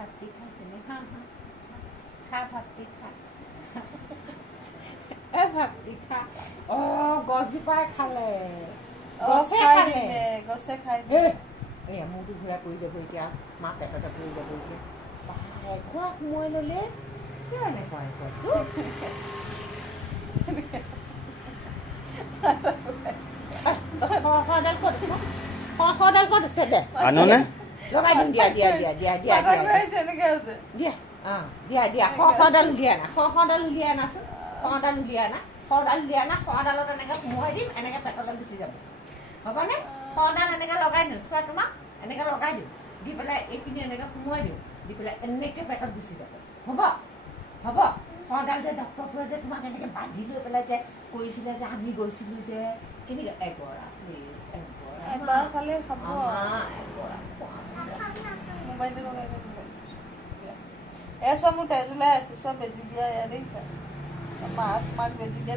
ভাতটি খাইছেনে খা ভাতটি খা ভাতটি খা গছজোপাই খালে গছে খাই এয়া মোৰতো ঘূৰা পৰি যাব এতিয়া মা পেটতে পৰি যাব এতিয়া খোৱা সোমোৱাই ল'লে কিয় এনেকুৱা সদাল ক'ত আছে দে লগাই দিম দিয়া দিয়া দিয়া দিয়া দিয়া দিয়া দিয়া দিয়া সদাল উলিয়াই আনা সদাল উলিয়াই আনাচোন সদাল উলিয়াই আনা সদালত এনেকৈ সোমোৱাই দিম এনেকৈ পেটলৈ গুচি যাব হ'বনে সদাল এনেকৈ লগাই দিওঁ চোৱা তোমাক এনেকৈ লগাই দিওঁ দি পেলাই এইখিনি এনেকৈ সোমোৱাই দিওঁ দি পেলাই এনেকৈ পেটত গুচি যাব হ'ব হ'ব সদাল যে ডক্টৰটোৱে যে তোমাক এনেকৈ বান্ধি লৈ পেলাই যে কৰিছিলে যে আমি গৈছিলোঁ যে কেনেকৈ এগৰা এবাৰ খালে খাব মোবাইলটো লগাই চোৱা মোৰ তেজ ওলাই আছে চোৱা বেজি দিয়া দেখিছা মাক বেজি দিয়া